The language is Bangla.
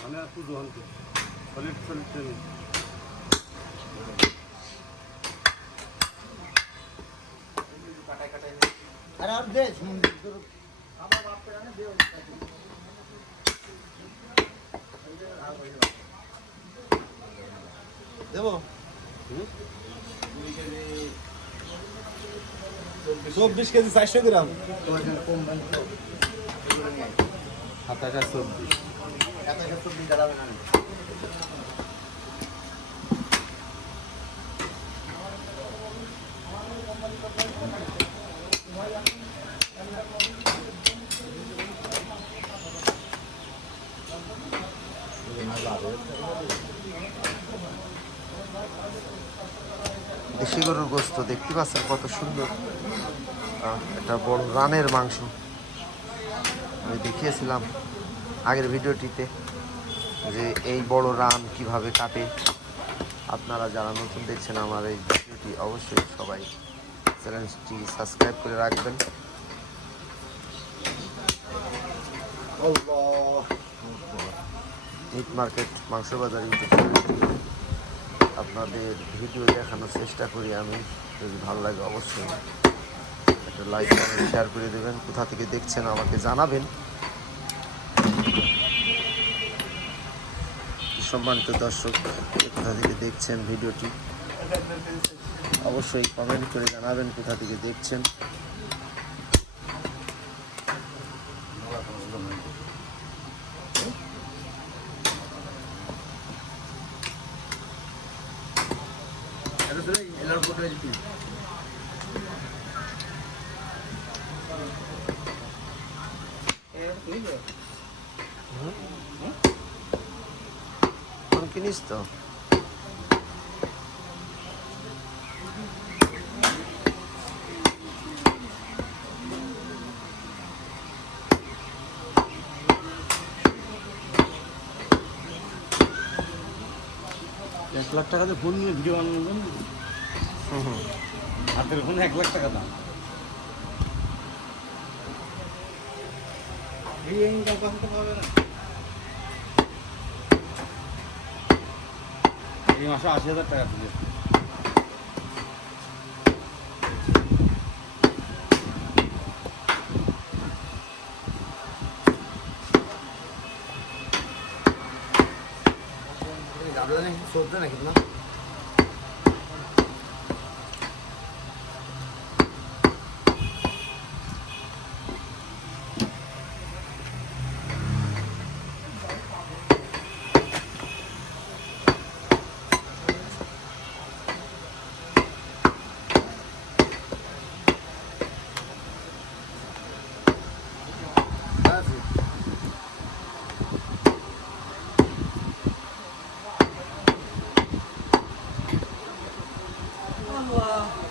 মানে একটু জোয়ান সলিড সলিড ট্রেন अरे और दे देवो 24 কেজি 400 গ্রাম সাতাশ আর 24 দাঁড়াবে না দেশি গরুর গোস্ত দেখতে পাচ্ছেন কত সুন্দর। এটা বড় রানের মাংস আমি দেখিয়েছিলাম আগের ভিডিওটিতে যে এই বড় রান কিভাবে কাটে। আপনারা যারা নতুন দেখছেন আমার এই ভিডিওটি অবশ্যই সবাই চ্যানেলটি সাবস্ক্রাইব করে রাখবেন। মিট মার্কেট মাংস বাজার ইউটিউব চ্যানেলটি আপনাদের ভিডিও দেখানোর চেষ্টা করি আমি। যদি ভালো লাগে অবশ্যই একটা লাইক কমেন্ট শেয়ার করে দেবেন। কোথা থেকে দেখছেন আমাকে জানাবেন। সম্মানিত দর্শক কোথা থেকে দেখছেন ভিডিওটি অবশ্যই কমেন্ট করে জানাবেন কোথা থেকে দেখছেন। কিনিস তো $1 লাখ দিয়ে ফোন নিয়ে ভিডিও বানাবেন। হাতের ফোনে $1 লাখ দাম। এই ইনকাম করতে পারবে না। এই মাসে 80,000 টাকা দিলে सोचते ना कितना Allah